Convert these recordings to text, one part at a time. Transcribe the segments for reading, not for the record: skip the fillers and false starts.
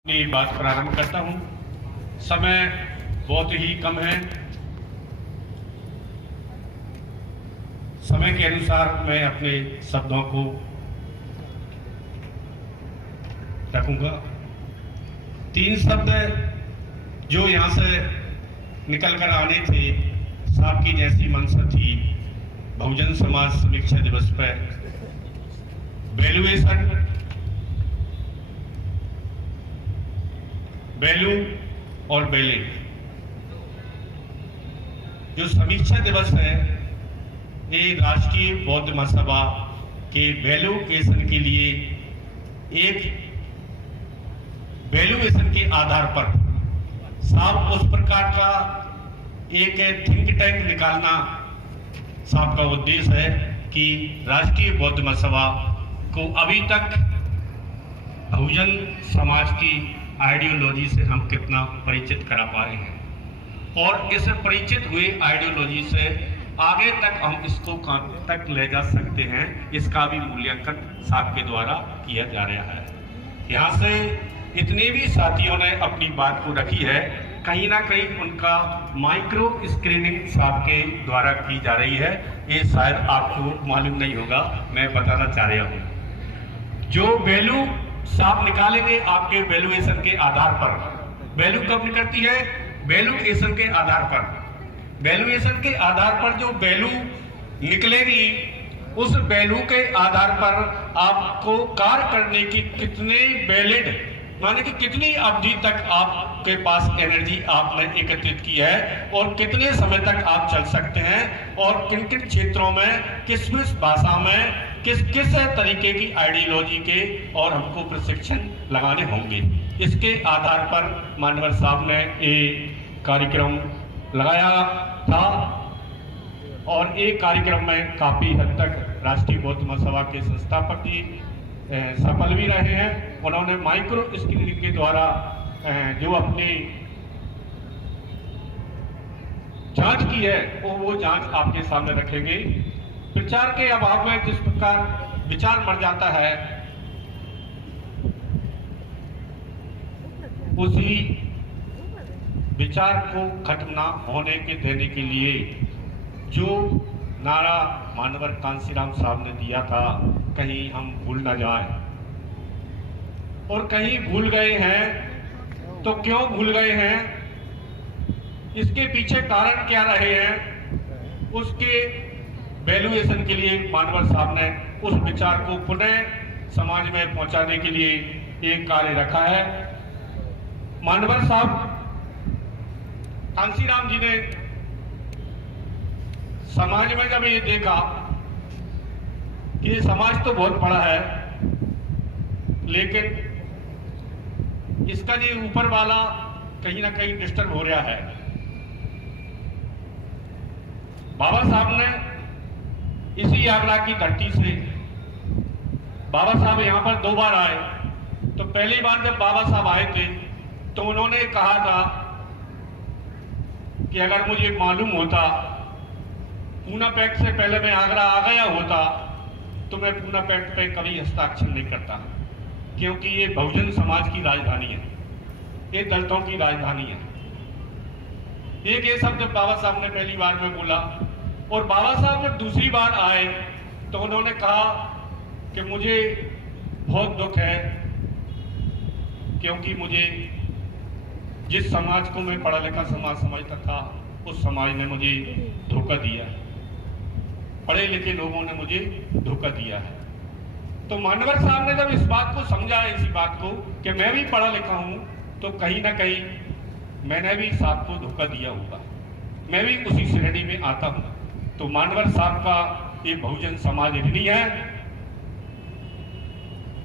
अपनी बात प्रारंभ करता हूं। समय बहुत ही कम है। समय के अनुसार मैं अपने शब्दों को रखूंगा। 3 शब्द जो यहां से निकल कर आने थे, साहब की जैसी मंशा थी बहुजन समाज समीक्षा दिवस पर, वैल्यूएशन, वैल्यू और वैलिड। जो समीक्षा दिवस है ये राष्ट्रीय बौद्ध महासभा के वैल्यूएशन के लिए एक वैल्यूएशन के आधार पर साहब उस प्रकार का एक थिंक टैंक निकालना साहब का उद्देश्य है कि राष्ट्रीय बौद्ध महासभा को अभी तक बहुजन समाज की आइडियोलॉजी से हम कितना परिचित करा पाए हैं और इस परिचित हुए आइडियोलॉजी से आगे तक हम इसको कहां तक ले जा सकते हैं, इसका भी मूल्यांकन साहब के द्वारा किया जा रहा है। यहाँ से इतने भी साथियों ने अपनी बात को रखी है, कहीं ना कहीं उनका माइक्रो स्क्रीनिंग साहब के द्वारा की जा रही है। ये शायद आपको मालूम नहीं होगा, मैं बताना चाह रहा हूँ। जो वैल्यू साहब निकालेंगे आपके वैल्यूएशन के आधार पर, वैल्यू कब निकलती है? वैल्यूएशन के आधार पर। वैल्यूएशन के आधार पर जो वैल्यू निकलेगी, उस वैल्यू के आधार पर आपको कार्य करने की कितने वैलिड, माने कि कितनी अवधि तक आपके पास एनर्जी आपने एकत्रित की है और कितने समय तक आप चल सकते हैं और किन किन क्षेत्रों में, किस किस भाषा में, किस किस तरीके की आइडियोलॉजी के और हमको प्रशिक्षण लगाने होंगे। इसके आधार पर मानवर साहब ने ये कार्यक्रम लगाया था और एक कार्यक्रम में काफी हद तक राष्ट्रीय बौद्ध महासभा के संस्थापक जी सफल भी रहे हैं। उन्होंने माइक्रो स्क्रीनिंग के द्वारा जो अपनी जांच की है वो जांच आपके सामने रखेंगे। प्रचार के अभाव में जिस प्रकार विचार मर जाता है, उसी विचार को खत्म ना होने के देने के लिए जो नारा मानवर कांसीराम साहब ने दिया था, कहीं हम भूल ना जाएं, और कहीं भूल गए हैं तो क्यों भूल गए हैं, इसके पीछे कारण क्या रहे हैं, उसके वैल्यूएशन के लिए मानवर साहब ने उस विचार को पुनः समाज में पहुंचाने के लिए एक कार्य रखा है। मानवर साहब कांसीराम जी ने समाज में जब ये देखा कि ये समाज तो बहुत बड़ा है, लेकिन इसका जो ऊपर वाला कहीं ना कहीं डिस्टर्ब हो रहा है, बाबा साहब ने इसी आगरा की धरती से, बाबा साहब यहाँ पर 2 बार आए। तो पहली बार जब बाबा साहब आए थे तो उन्होंने कहा था कि अगर मुझे मालूम होता पूना पैक्ट से पहले मैं आगरा आ गया होता तो मैं पूना पैक्ट पे कभी हस्ताक्षर नहीं करता, क्योंकि ये बहुजन समाज की राजधानी है, ये दलितों की राजधानी है। एक ये शब्द बाबा साहब ने पहली बार में बोला और बाबा साहब जब दूसरी बार आए तो उन्होंने कहा कि मुझे बहुत दुख है, क्योंकि मुझे जिस समाज को मैं पढ़ा लिखा समाज समझता था, उस समाज ने मुझे धोखा दिया, पढ़े लिखे लोगों ने मुझे धोखा दिया है। तो मानवर साहब ने जब इस बात को समझा, इसी बात को कि मैं भी पढ़ा लिखा हूं, तो कहीं ना कहीं मैंने भी साहब को धोखा दिया होगा, मैं भी उसी श्रेणी में आता हूं। तो मानवर साहब का ये बहुजन समाज ऋणी है।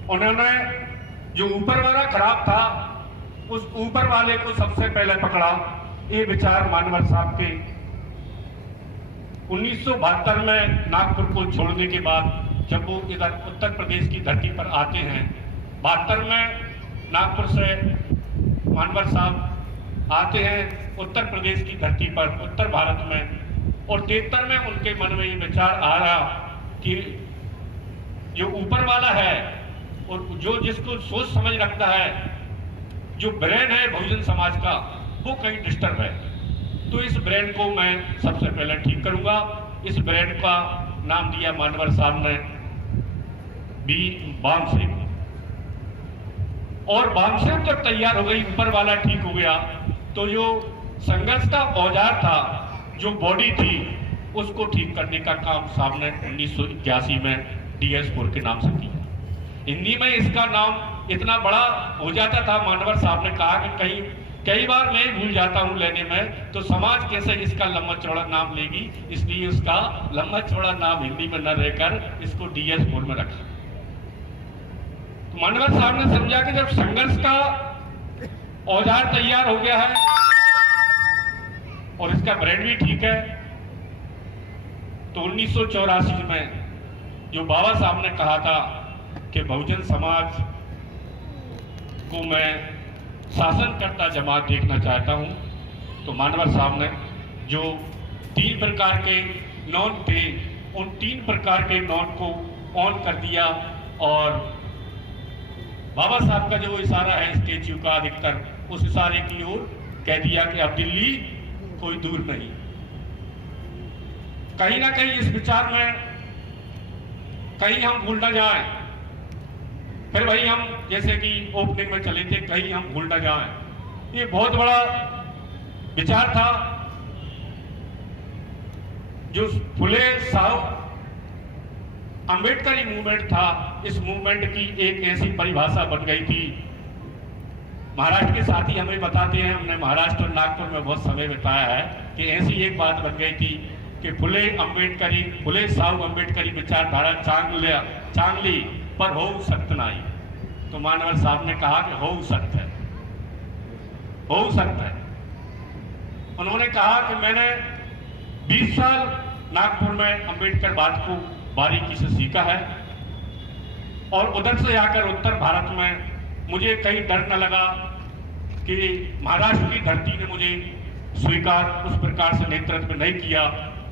उन्होंने जो ऊपर वाला खराब था, उस ऊपर वाले को सबसे पहले पकड़ा। ये विचार मानवर साहब के 1972 में नागपुर को छोड़ने के बाद जब वो इधर उत्तर प्रदेश की धरती पर आते हैं, 72 में नागपुर से मानवर साहब आते हैं उत्तर प्रदेश की धरती पर, उत्तर भारत में, और 73 में उनके मन में ये विचार आया कि जो ऊपर वाला है और जो जिसको सोच समझ रखता है जो ब्रेन है बहुजन समाज का वो कहीं डिस्टर्ब है। तो इस ब्रेन को मैं सबसे पहले ठीक करूंगा। इस ब्रेन का नाम दिया मानवर साहब ने बी बाम सिंह, और बाम सिंह जब तैयार हो गई, ऊपर वाला ठीक हो गया, तो जो संघर्ष का औजार था, जो बॉडी थी, उसको ठीक करने का काम साहब ने 1981 में DS4 के नाम से किया। हिंदी में इसका नाम इतना बड़ा हो जाता था, मानवर साहब ने कहा कि कई बार मैं भूल जाता हूं लेने में, तो समाज कैसे इसका लंबा चौड़ा नाम लेगी, इसलिए उसका लंबा चौड़ा नाम हिंदी में न रहकर इसको DS4 में रखा। तो मानवर साहब ने समझा कि जब संघर्ष का औजार तैयार हो गया है और इसका ब्रेन भी ठीक है, तो 1984 में जो बाबा साहब ने कहा था कि बहुजन समाज को मैं शासन करता जमात देखना चाहता हूं, तो मानवर साहब ने जो 3 प्रकार के नॉन थे, उन 3 प्रकार के नॉन को ऑन कर दिया, और बाबा साहब का जो इशारा है स्टेच्यू का अधिकतर, उस इशारे की ओर कह दिया कि अब दिल्ली कोई दूर नहीं। कहीं ना कहीं इस विचार में कहीं हम भूल न जाएं, फिर वही हम जैसे कि ओपनिंग में चले थे, कहीं हम भूल न जाएं। ये बहुत बड़ा विचार था जो फुले साहब अंबेडकरी मूवमेंट था। इस मूवमेंट की एक ऐसी परिभाषा बन गई थी, महाराष्ट्र के साथी हमें बताते हैं, हमने महाराष्ट्र और नागपुर में बहुत समय बिताया है, कि ऐसी एक बात बन गई थी कि फुले साहब अंबेडकरी विचारधारा चांगली पर हो सख्त नहीं। तो मानवर साहब ने कहा कि हो सख्त है, हो सख्त है। उन्होंने कहा कि मैंने 20 साल नागपुर में अंबेडकर बात को बारीकी से सीखा है, और उधर से आकर उत्तर भारत में मुझे कहीं डर न लगा कि महाराष्ट्र की धरती ने मुझे स्वीकार उस प्रकार से नेतृत्व नहीं किया,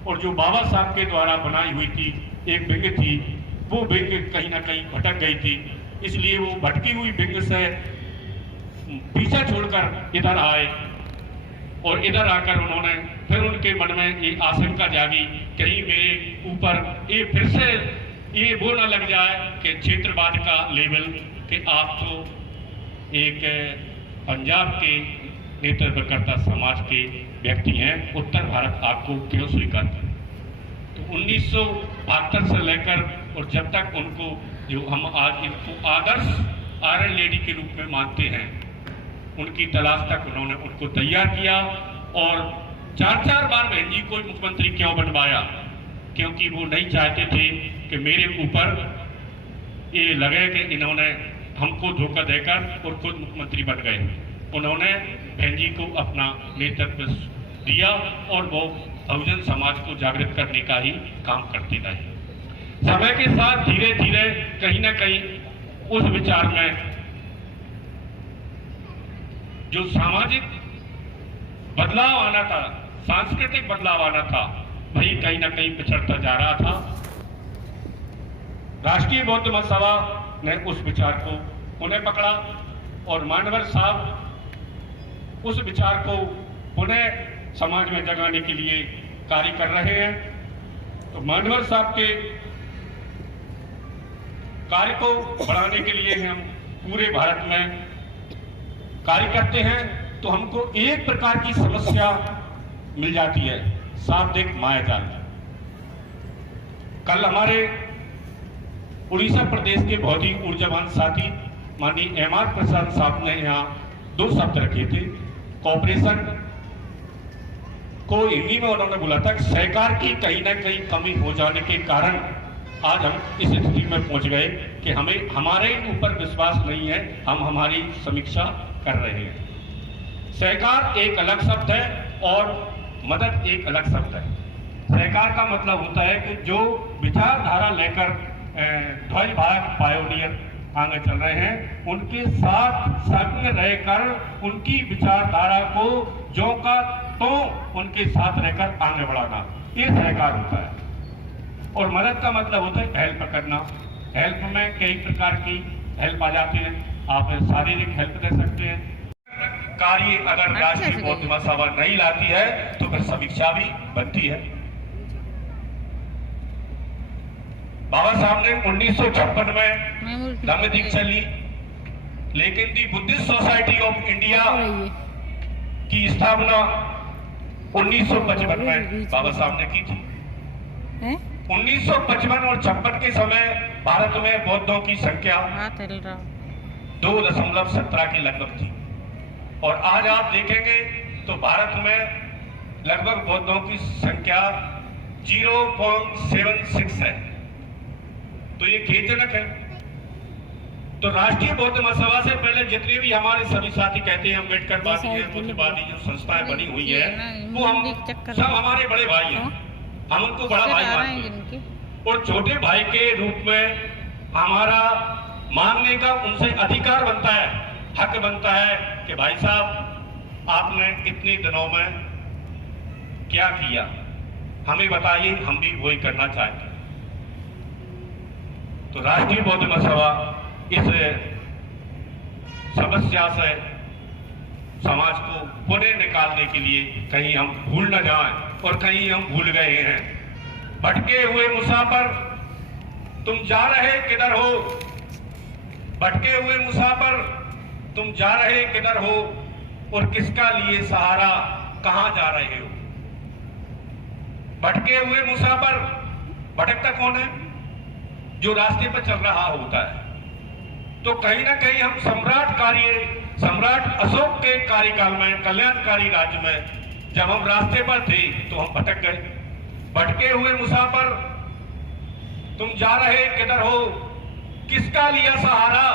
और जो बाबा साहब के द्वारा बनाई हुई थी एक विंग थी, वो विंग कहीं ना कहीं भटक गई थी, इसलिए वो भटकी हुई विंग से पीछा छोड़कर इधर आए, और इधर आकर उन्होंने फिर उनके मन में ये आशंका जागी, कहीं मेरे ऊपर ये फिर से ये वो न लग जाए कि क्षेत्रवाद का लेवल, कि आप तो एक पंजाब के नेतृत्वकर्ता समाज के व्यक्ति हैं, उत्तर भारत आपको क्यों स्वीकार करे। तो 1972 से लेकर और जब तक उनको, जो हम आज इनको आदर्श आयरन लेडी के रूप में मानते हैं, उनकी तलाश तक उन्होंने उनको तैयार किया, और 4 बार बहन जी को मुख्यमंत्री क्यों बनवाया, क्योंकि वो नहीं चाहते थे कि मेरे ऊपर ये लगे कि इन्होंने हमको धोखा देकर और खुद मुख्यमंत्री बन गए। उन्होंने बहन जी को अपना नेतृत्व दिया, और वो बहुजन समाज को जागृत करने का ही काम करते रहे। समय के साथ धीरे धीरे कहीं ना कहीं उस विचार में जो सामाजिक बदलाव आना था, सांस्कृतिक बदलाव आना था, वही कहीं ना कहीं पिछड़ता जा रहा था। राष्ट्रीय बौद्ध महासभा ने उस विचार को पुनः पकड़ा, और मानवर साहब उस विचार को पुनः समाज में जगाने के लिए कार्य कर रहे हैं। तो मानवर साहब के कार्य को बढ़ाने के लिए हम पूरे भारत में कार्य करते हैं। तो हमको एक प्रकार की समस्या मिल जाती है, शाब्दिक मायाजाल। कल हमारे उड़ीसा प्रदेश के बहुत ही ऊर्जावान साथी माननीय MR प्रसाद साहब ने यहाँ 2 शब्द रखे थे। कॉपरेशन को हिंदी में उन्होंने बोला था कि सहकार की कहीं ना कहीं कमी हो जाने के कारण आज हम इस स्थिति में पहुंच गए कि हमें हमारे ऊपर विश्वास नहीं है, हम हमारी समीक्षा कर रहे हैं। सहकार एक अलग शब्द है और मदद एक अलग शब्द है। सहकार का मतलब होता है कि जो विचारधारा लेकर ध्वज भारत पायोनियर आगे चल रहे हैं, उनके साथ संग रहकर उनकी विचारधारा को जो का तो उनके साथ रहकर आगे बढ़ाना, ये सहकार होता है। और मदद का मतलब होता है हेल्प करना। हेल्प में कई प्रकार की हेल्प आ जाती है। आप शारीरिक हेल्प दे सकते हैं, कार्य अगर राष्ट्रीय बौद्ध महासभा नहीं लाती है तो फिर समीक्षा भी बनती है। बाबा साहब ने 1956 में धम्म दीक्षा ली, लेकिन दी बुद्धिस्ट सोसाइटी ऑफ इंडिया की स्थापना 1955 में बाबा साहब ने की थी। 1955 और 56 के समय भारत में बौद्धों की संख्या 2.17 के लगभग थी, और आज आप देखेंगे तो भारत में लगभग बौद्धों की संख्या 0.76 है। तो ये खेदजनक है। तो राष्ट्रीय बौद्ध महासभा से पहले जितने भी हमारे सभी साथी कहते हैं अम्बेडकरवादी है, बुद्धवादी जो संस्थाएं बनी हुई है, वो हम सब हमारे बड़े भाई हैं, हम उनको बड़ा भाई मानते हैं, और छोटे भाई के रूप में हमारा मानने का उनसे अधिकार बनता है, हक बनता है कि भाई साहब आपने इतने दिनों में क्या किया, हमें बताइए, हम भी वही करना चाहते हैं। तो राष्ट्रीय बौद्ध महासभा इस समस्या से समाज को पुनः निकालने के लिए कहीं हम भूल न जाएं और कहीं हम भूल गए हैं। भटके हुए मुसाफिर तुम जा रहे किधर हो, भटके हुए मुसाफिर तुम जा रहे किधर हो, और किसका लिए सहारा कहां जा रहे हो। भटके हुए मुसाफिर, भटकता कौन है? जो रास्ते पर चल रहा होता है। तो कहीं ना कहीं हम सम्राट अशोक के कार्यकाल में, कल्याणकारी राज्य में जब हम रास्ते पर थे तो हम भटक गए। भटके हुए मुसाफिर तुम जा रहे किधर हो, किसका लिया सहारा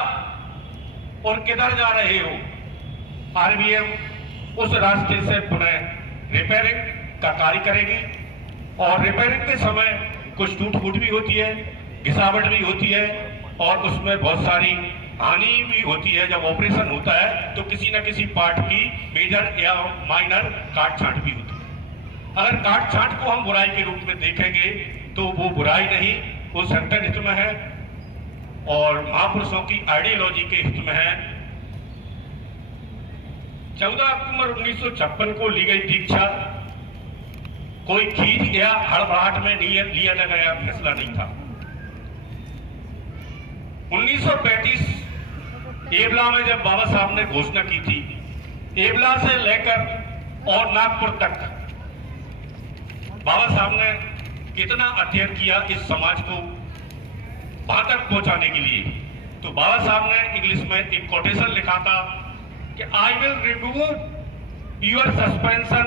और किधर जा रहे हो। आरबीएम उस रास्ते से पुनः रिपेयरिंग का कार्य करेगी, और रिपेयरिंग के समय कुछ टूट फूट भी होती है, घिसावट भी होती है, और उसमें बहुत सारी हानि भी होती है। जब ऑपरेशन होता है तो किसी न किसी पार्ट की मेजर या माइनर काट छांट भी होती है। अगर काट छांट को हम बुराई के रूप में देखेंगे तो वो बुराई नहीं, वो संतन हित में है और महापुरुषों की आइडियोलॉजी के हित में है। 14 अक्टूबर 1956 को ली गई दीक्षा कोई खींच या हड़बड़ाहट में लिया गया फैसला नहीं था। 1935 एबला में जब बाबा साहब ने घोषणा की थी, एबला से लेकर और नागपुर तक बाबा साहब ने कितना अध्ययन किया इस समाज को वहां तक पहुंचाने के लिए। तो बाबा साहब ने इंग्लिश में एक कोटेशन लिखा था कि आई will remove your suspension,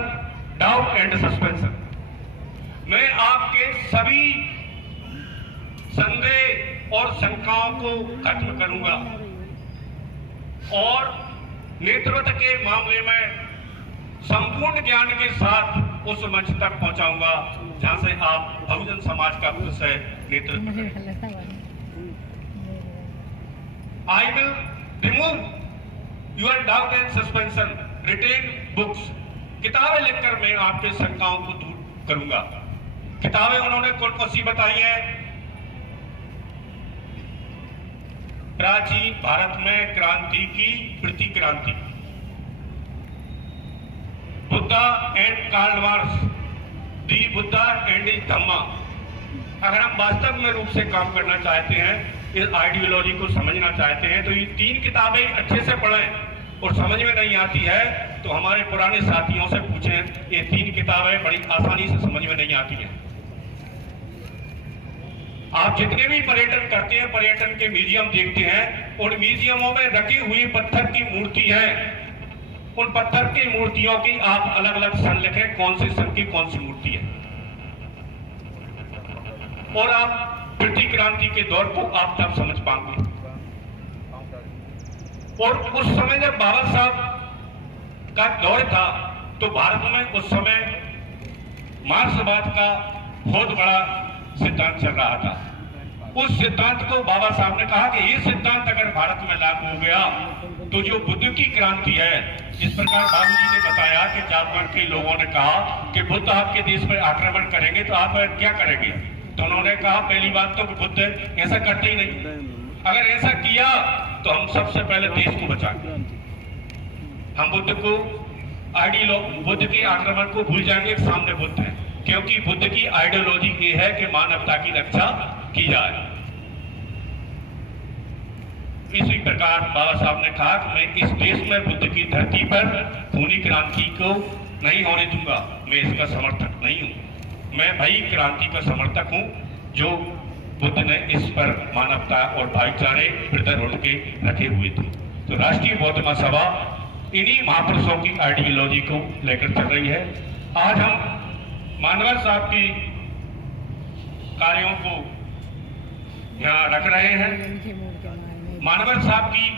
doubt and suspension. मैं आपके सभी संदेह और शंकाओं को खत्म करूंगा और नेतृत्व के मामले में संपूर्ण ज्ञान के साथ उस मंच तक पहुंचाऊंगा जहां से आप बहुजन समाज का खुद से नेतृत्व। I will remove your doubt and suspension, written books. किताबें लिखकर मैं आपके शंकाओं को दूर करूंगा। किताबें उन्होंने कौन कौन सी बताई हैं? प्राचीन भारत में क्रांति की प्रति क्रांति, Buddha and Karl Marx, the Buddha and the Dhamma. अगर हम वास्तव में रूप से काम करना चाहते हैं, इस आइडियोलॉजी को समझना चाहते हैं, तो ये 3 किताबें अच्छे से पढ़ें। और समझ में नहीं आती है तो हमारे पुराने साथियों से पूछें, ये 3 किताबें बड़ी आसानी से समझ में नहीं आती हैं। आप जितने भी पर्यटन करते हैं, पर्यटन के म्यूजियम देखते हैं, उन म्यूजियमों में रखी हुई पत्थर की मूर्ति है। उन पत्थर की मूर्तियों की आप अलग अलग सन लिखें, कौन से सन की कौन सी मूर्ति है, और आप प्रति क्रांति के दौर को आप तब समझ पाएंगे। और उस समय जब बाबा साहब का दौर था तो भारत में उस समय मार्क्सवाद का बहुत बड़ा सिद्धांत चल रहा था। उस सिद्धांत को बाबा साहब ने कहा कि ये सिद्धांत अगर भारत में लागू हो गया तो जो बुद्ध की क्रांति है, जिस प्रकार बाबूजी ने बताया कि जापान के लोगों ने कहा कि बुद्ध आपके देश पर आक्रमण करेंगे तो आप क्या करेंगे, तो उन्होंने कहा पहली बात तो कि बुद्ध ऐसा करते ही नहीं, अगर ऐसा किया तो हम सबसे पहले देश को बचाएंगे। हम बुद्ध के आक्रमण को भूल जाएंगे, सामने बुद्ध है, क्योंकि बुद्ध की आइडियोलॉजी ये है कि मानवता की रक्षा की जाए। इसी प्रकार बाबा साहब ने कहा कि मैं इस देश में बुद्ध की धरती पर खूनी क्रांति को नहीं होने दूंगा, मैं इसका समर्थक नहीं हूं। मैं भई क्रांति का समर्थक हूं जो बुद्ध ने इस पर मानवता और भाईचारे ब्रदरहुड के रखे हुए थे। तो राष्ट्रीय बौद्ध महासभा इन्हीं महापुरुषों की आइडियोलॉजी को लेकर चल रही है। आज हम मानवर साहब की कार्यों को यहाँ रख रहे हैं। मानवर साहब की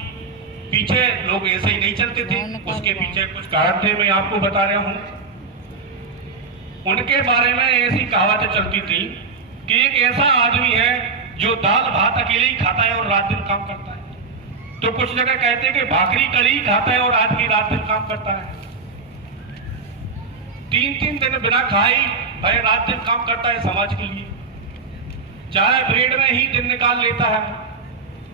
पीछे लोग ऐसे ही नहीं चलते थे, उसके पीछे कुछ कारण थे, मैं आपको बता रहा हूं। उनके बारे में ऐसी कहावतें चलती थी कि एक ऐसा आदमी है जो दाल भात अकेले ही खाता है और रात दिन काम करता है। तो कुछ जगह कहते हैं कि भाकरी कली ही खाता है और आदमी रात दिन काम करता है। 3-3 दिन बिना खाए भाई रात दिन काम करता है समाज के लिए। चाय ब्रेड में ही दिन निकाल लेता है,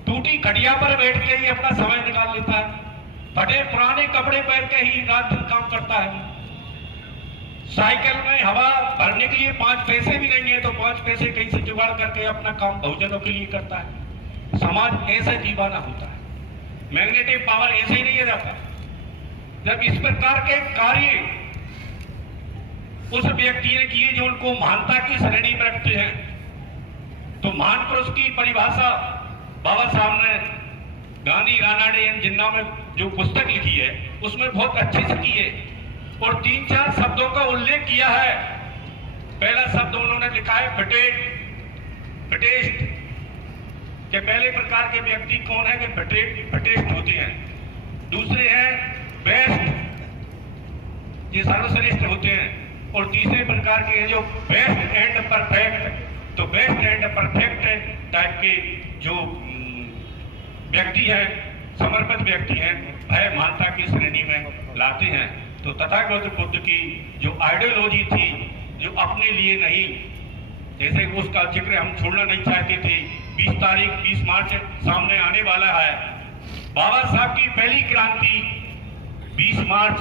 टूटी खटिया पर बैठ के ही अपना समय निकाल लेता है, फटे पुराने कपड़े पहन के ही रात दिन काम करता है। साइकिल में हवा भरने के लिए 5 पैसे भी नहीं है तो 5 पैसे कहीं से जुगाड़ करके अपना काम बहुजनों के लिए करता है। समाज ऐसा दीवाना होता है, मैग्नेटिक पावर ऐसे ही नहीं जाता। जब इस प्रकार के कार्य उस व्यक्ति ने किए जो उनको महानता की श्रेणी में रखते हैं, तो महान पुरुष की परिभाषा बाबा साहब ने गांधी रानाडे एंड जिन्ना में जो पुस्तक लिखी है उसमें बहुत अच्छे से की है और 3-4 शब्दों का उल्लेख किया है। पहला शब्द उन्होंने लिखा है फिटेस्ट, के पहले प्रकार के व्यक्ति कौन है कि फिटेस्ट होते हैं। दूसरे हैं बेस्ट, ये सर्वश्रेष्ठ होते हैं। और तीसरे प्रकार के जो बेस्ट एंड परफेक्ट, तो बेस्ट एंड परफेक्ट टाइप के जो व्यक्ति हैं, समर्पित व्यक्ति हैं, भय मानता की श्रेणी में लाते हैं। तो तथागत बुद्ध की जो आइडियोलॉजी थी, जो अपने लिए नहीं, जैसे उसका जिक्र हम छोड़ना नहीं चाहते थे। 20 मार्च सामने आने वाला है। बाबा साहब की पहली क्रांति 20 मार्च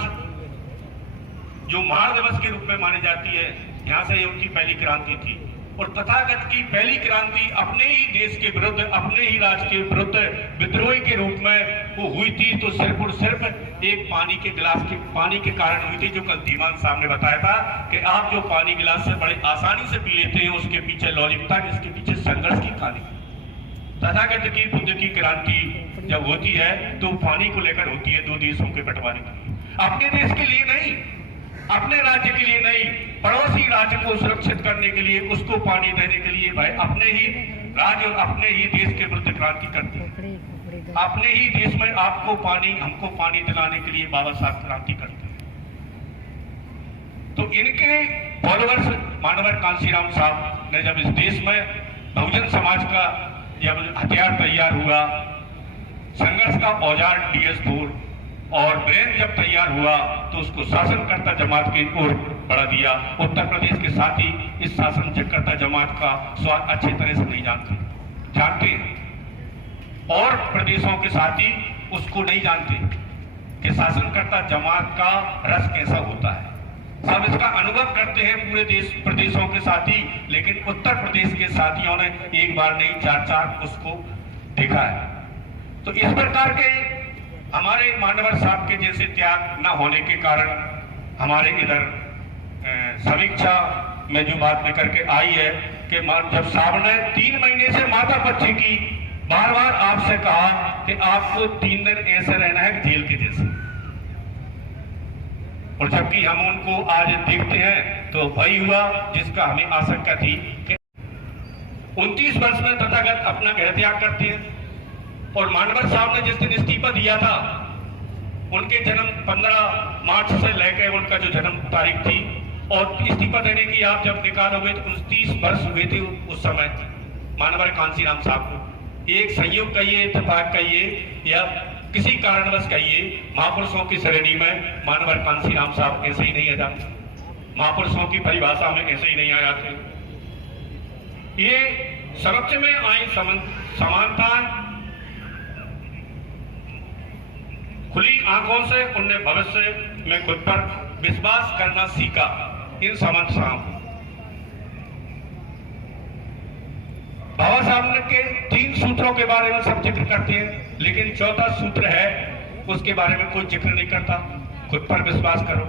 जो महान दिवस के रूप में मानी जाती है, यहाँ से उनकी पहली क्रांति थी। और तथागत की पहली क्रांति अपने ही देश के विरुद्ध, अपने ही राज्य के विरुद्ध विद्रोही के रूप में वो हुई थी। तो सिर्फ और सिर्फ एक पानी के गिलास के पानी के कारण हुई थी, जो कल धीमान साहब ने बताया था कि आप जो पानी गिलास से बड़े आसानी से पी लेते हैं, उसके पीछे लॉजिक था, इसके पीछे संघर्ष की कहानी। तथागत की बुद्ध की क्रांति जब होती है तो पानी को लेकर होती है, 2 देशों के बंटवारे के लिए, अपने देश के लिए नहीं, अपने राज्य के लिए नहीं, पड़ोसी राज्य को सुरक्षित करने के लिए, उसको पानी देने के लिए। भाई अपने ही राज्य और अपने ही देश के विरुद्ध क्रांति करते हैं। अपने ही देश में आपको पानी, हमको पानी दिलाने के लिए बाबा साहब क्रांति करते हैं। तो इनके फॉलोअर्स मानवर कांशीराम साहब ने जब इस देश में बहुजन समाज का जब हथियार तैयार हुआ, संघर्ष का औजार DS-4 और ब्रेन जब तैयार हुआ, तो उसको शासनकर्ता जमात की ओर बढ़ा दिया। उत्तर प्रदेश के साथी इस शासनकर्ता जमात का स्वाद अच्छी तरह से नहीं जानते हैं, और प्रदेशों के साथी उसको नहीं जानते कि शासनकर्ता जमात का रस कैसा होता है। सब इसका अनुभव करते हैं पूरे देश प्रदेशों के साथी, लेकिन उत्तर प्रदेश के साथियों ने एक बार नहीं 4 उसको देखा है। तो इस प्रकार के हमारे मानवर साहब के जैसे त्याग न होने के कारण हमारे इधर समीक्षा में जो बात लेकर के आई है कि जब साहब ने 3 महीने से माता बच्चे की बार आपसे कहा कि आपको 3 दिन ऐसे रहना है जेल के जैसे, और जबकि हम उनको आज देखते हैं तो वही हुआ जिसका हमें आशंका थी कि 29 वर्ष में तथागत अपना गृह त्याग करते हैं। और मानवर साहब ने जिस दिन इस्तीफा दिया था, उनके जन्म 15 मार्च से लेकर उनका जो जन्म तारीख थी, और इस्तीफा देने की आप जब निकालोगे तो 29 वर्ष हुए थे उस समय मानवर कांशीराम साहब को। एक संयोग कहिए, इत्तेफाक कहिए, या किसी कारणवश कहिए, महापुरुषों की श्रेणी में मानवर कांशीराम साहब ऐसे ही नहीं आ जाते, महापुरुषों की परिभाषा में ऐसे ही नहीं आ जाते। ये समक्ष में आई समानता खुली आंखों से उनने भविष्य में खुद पर विश्वास करना सीखा। इन समंत साहब बाबा साहब के 3 सूत्रों के बारे में सब जिक्र करते हैं, लेकिन चौथा सूत्र है उसके बारे में कोई जिक्र नहीं करता। खुद पर विश्वास करो।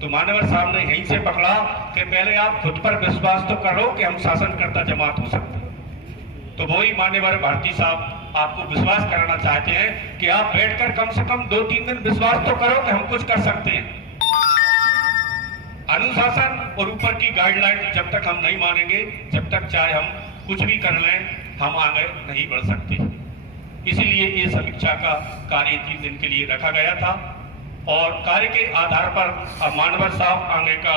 तो मान्यवर साहब ने यहीं से पकड़ा कि पहले आप खुद पर विश्वास तो करो कि हम शासनकर्ता जमात हो सकते हैं। तो वही मान्यवर भारती साहब आपको विश्वास कराना चाहते हैं कि आप बैठकर कम से कम 2-3 दिन विश्वास तो करो कि हम कुछ कर सकते हैं। अनुशासन और ऊपर की गाइडलाइन जब तक हम नहीं मानेंगे, जब तक चाहे हम कुछ भी कर लें, हम आगे नहीं बढ़ सकते। इसीलिए ये समीक्षा का कार्य 3 दिन के लिए रखा गया था और कार्य के आधार पर अब मानवर साहब आगे का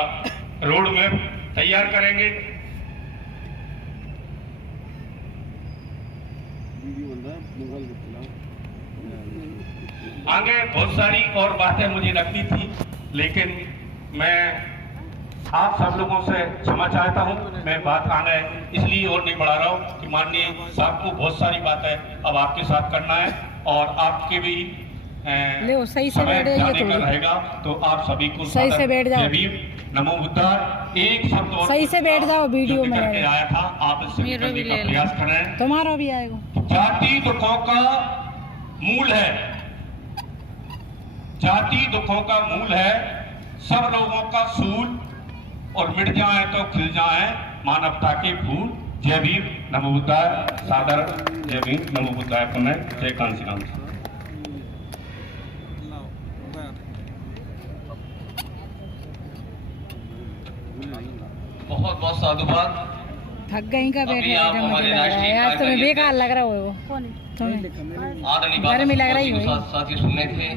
रोड मैप तैयार करेंगे। आगे बहुत सारी और बातें मुझे लगती थी, लेकिन मैं आप सब लोगों से क्षमा चाहता हूं। मैं बात आगे इसलिए और नहीं बढ़ा रहा हूं कि माननीय साहब को बहुत सारी बातें अब आपके साथ करना है और आपके भी सही से बैठ जाइए का रहेगा। तो आप सभी को सही से बैठ जाओ। नमो बुद्धाय एक शब्द और सही से बैठ जाओ। वीडियो में आया था, आप इससे करने का प्रयास करें। तुम्हारा भी आएगा। जाति दुखों का मूल है, जाति दुखों का मूल है, सब रोगों का सूल, और मिट जाए तो खिल जाए मानवता के फूल। जय भीम, नमो बुद्धाय। सादर जय भीम, नमो बुद्धाय। पुनः जय कांसी राम। बहुत बहुत साधुवाद। थक गई का बैठे यार, तुम्हें बेकार लग रहा हो वो तुम्हें आदरणीय घर में लग रही है। साथी सुनने थे